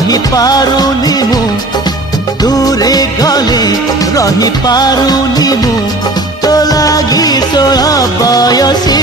रही पारुनी मु दूरे गले रही पारुनी मु तो लागी 16 बयसी